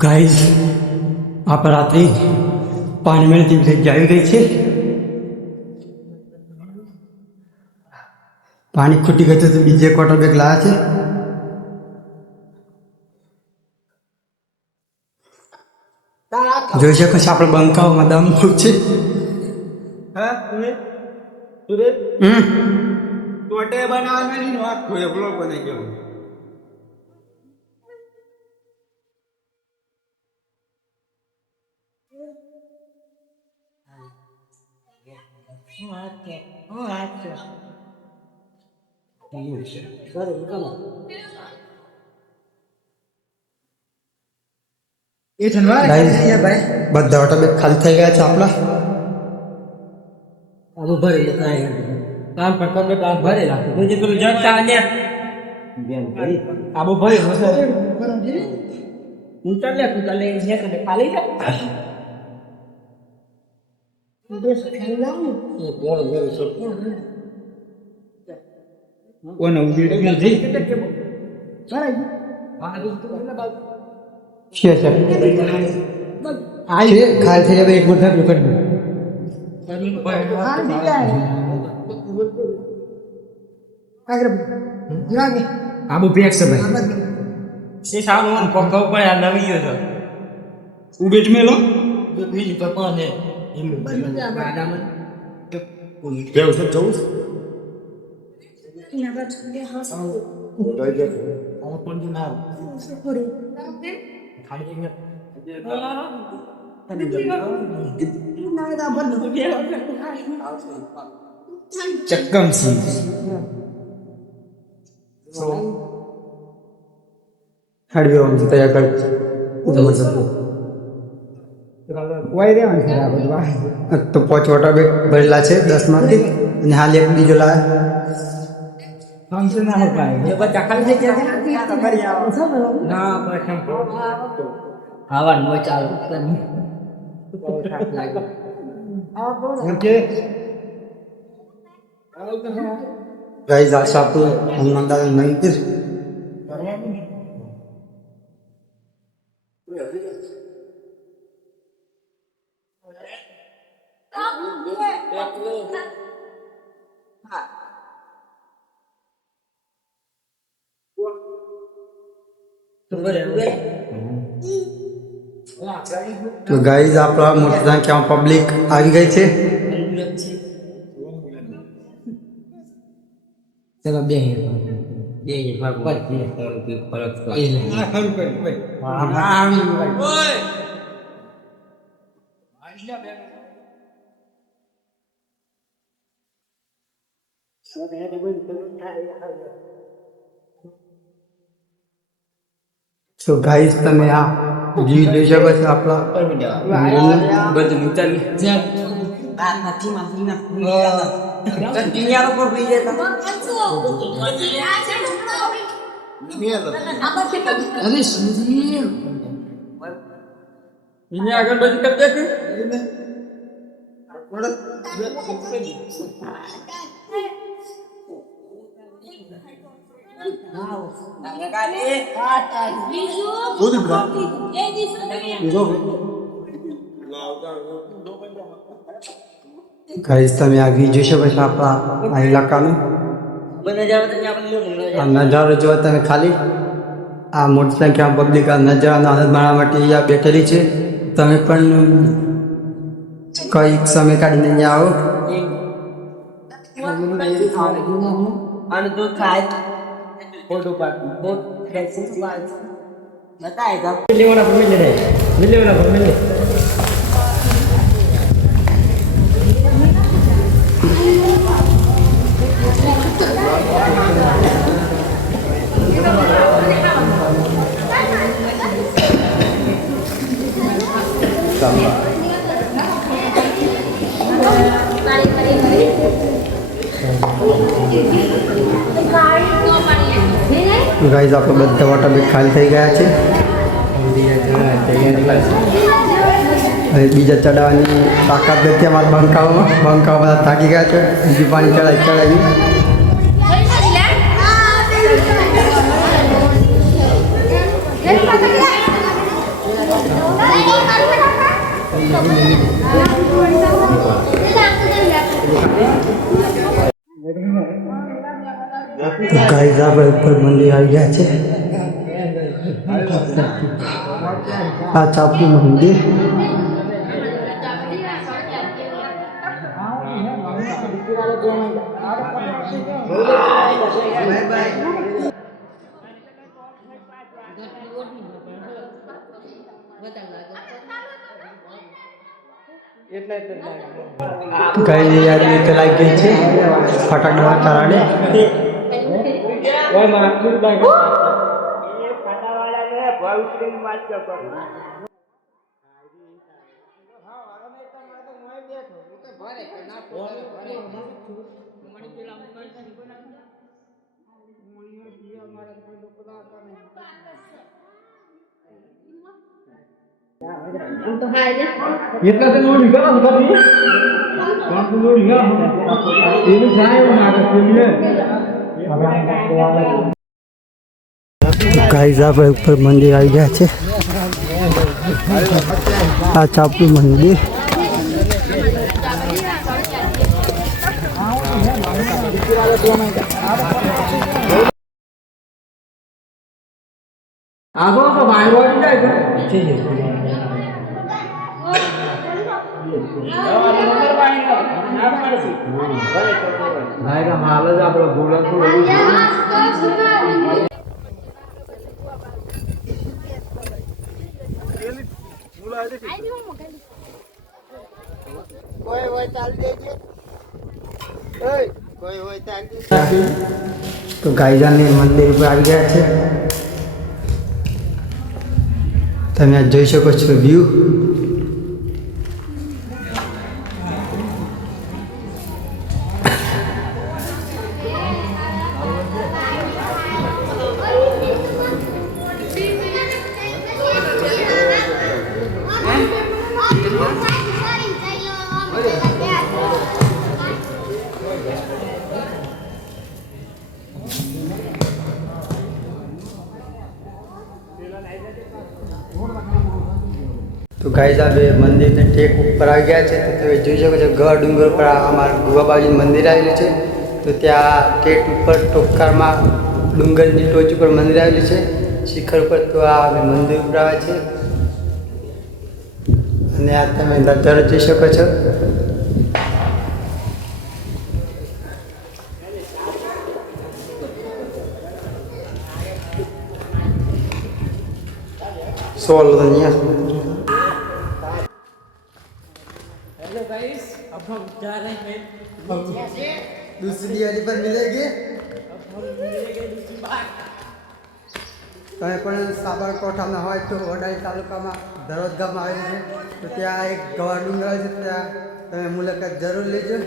Guys આપણે રાત્રે પાણી જગ્યા આવી ગઈ છે. પાણી ખૂટી ગયું તો બીજે ક્વાર્ટર બેગ લાવ્યા છે. જોઈ શકો છો આપણે બંકાઓમાં દમ ખૂબ છે. બધા ઓટો બેગ ખાલી થઈ ગયા છે આપણા. આબુ ભરી લે કાય કામ પર કમે કામ ભરે રાખો તો પેલું જગતા ને બેન ભરી આબુ ભરી હશે ઉતર લે ને કે ખાલી છે દેશ ખાલી લાવું કોણ ઘરે છો કોણ ઉડી ગયો જઈ સરાઈ આ દુખ તો ના બાદ છે આ છે ખાલી થઈ જાય એક મોટા દુકાન આબુ પેક છે ભાઈ સે સારું કોકો પડે આ નવી ગયો છે ઉબે જ મેલો બીજી પપ્પા ને એમ બાડામાં કેવું છે જવું ના બસ કે હા લઈ જજો આ પણ ના ખાલી ચક્કમ સી હળવી આમ તૈયાર કરી તો 5 વોટર બેગ ભરેલા છે 10 માંથી અને હાલ એક બીજો લાવ્યા. ફંક્શન ના હોય એ બધા ખાલી જગ્યા તો કરી આવો ના બસ આવા નો ચાલુ ઓકે ગાઈઝ આ સાપ હનુમાન દાદા નહીં છે. તો ગાઈઝ આપણા મોટી સંખ્યામાં પબ્લિક આવી ગઈ છે. ચલો બે ભાગ પર ફરક તો એ ખરું કરી ભાઈ હા ઓય આજલા બે તો ગાઈઝ તમે આ જીવ જોઈ શકો છો આપણા બધું ઉતારી જ્યાં બાર નથી માં ના દુનિયા પર ભઈ જતા અરે સુજી ઇને આગળ બધું કર દે કે ગાઈઝ તમે આ વ્યૂ જોઈ શકો છો આપણા આ ઇલાકાનો. આ નજારો જોવા તમે ખાલી આ મોટી સંખ્યામાં પબ્લિક આ નજારાનો આનંદ માણવા માટે અહીંયા બેઠેલી છે. તમે પણ કઈક સમય કાઢીને અહીંયા આવો. અને તો ખાય ફોટો પાડું બહુ ફેસિસ વાત બતાય તો લેવાના પર મિલે રે લેવાના પર મિલે ગાઈઝ આપણે બધા વોટર બેગ ખાલી થઈ ગયા છે. હવે બીજા ચડાવવાની તાકાત નથી અમારા બંકાઓમાં બધા થાકી ગયા છે. બીજું પાણી ચડાવી ગાઈઝ આપણે ઉપર મંદિર આવી ગયા છે. આ ચાપુ મંદિર. કઈ યાદ રીતે લાગી ગઈ છે ફટાકડા કારણે. એટલા તો નો નીકળો બધી કામ તો નો નીકળો એનું જાય એવું ના કરે ગાઈઝ આપણે ઉપર મંદિર આવી ગયા છે. આ ચાપુ મંદિર. આગો તો વાયરો આવી જાય છે ભાઈ કા હાલ જ આપણો ગોળા તો તો ગાઈઝાને મંદિર ઉપર આવી ગયા છે. તમે આ જોઈ શકો છો વ્યૂ. તો ગાઈઝ આપણે મંદિરને ટેક ઉપર આવી ગયા છે. તો તમે જોઈ શકો છો ગઢ ડુંગર ઉપર અમારા ગુવા બાજુનું મંદિર આવેલું છે. તો ત્યાં ટેક ઉપર ટોકારમાં ડુંગરની ટોચ ઉપર મંદિર આવેલું છે. શિખર ઉપર તો આ મંદિર ઉપર આવે છે. અને આ તમે નજારો જોઈ શકો છો. सोल हेलो गाइस अब हम जा रहे हैं दूसरी वाली पर मिलेंगे. अब हम मिलेंगे दूसरी बार તમે પણ સાબરકાંઠામાં હોય તો વડાઈ તાલુકામાં ધરોદ ગામ આવેલું છે. તો ત્યાં એક ગવા ડુંગર છે. ત્યાં તમે મુલાકાત જરૂર લેજો.